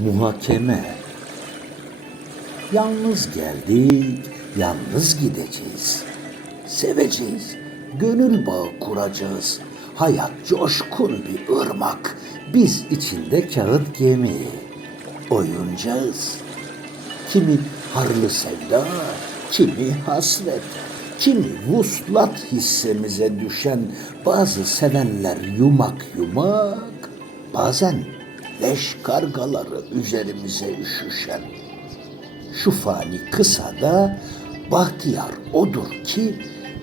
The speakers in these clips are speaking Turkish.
Muhakeme. Yalnız geldik, yalnız gideceğiz. Seveceğiz, gönül bağı kuracağız. Hayat coşkun bir ırmak, biz içinde kağıt gemi. Oyuncağız. Kimi harlı sevda, kimi hasret, kimi vuslat hissemize düşen bazı sevenler yumak yumak, bazen leş kargaları üzerimize üşüşen. Şu fani kısada bahtiyar odur ki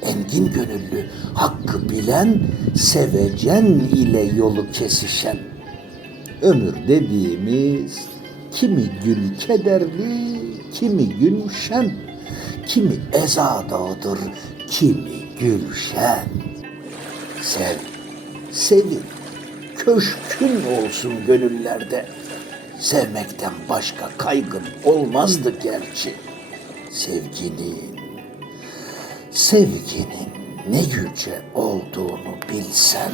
engin gönüllü, hakkı bilen, sevecen ile yolu kesişen. Ömür dediğimiz kimi gün kederli, kimi gün şen, kimi eza dağıdır, kimi gülşen. Sev, sevin, köşkün olsun gönüllerde. Sevmekten başka kaygın olmazdı gerçi. Sevginin, sevginin ne yüce olduğunu bilsen.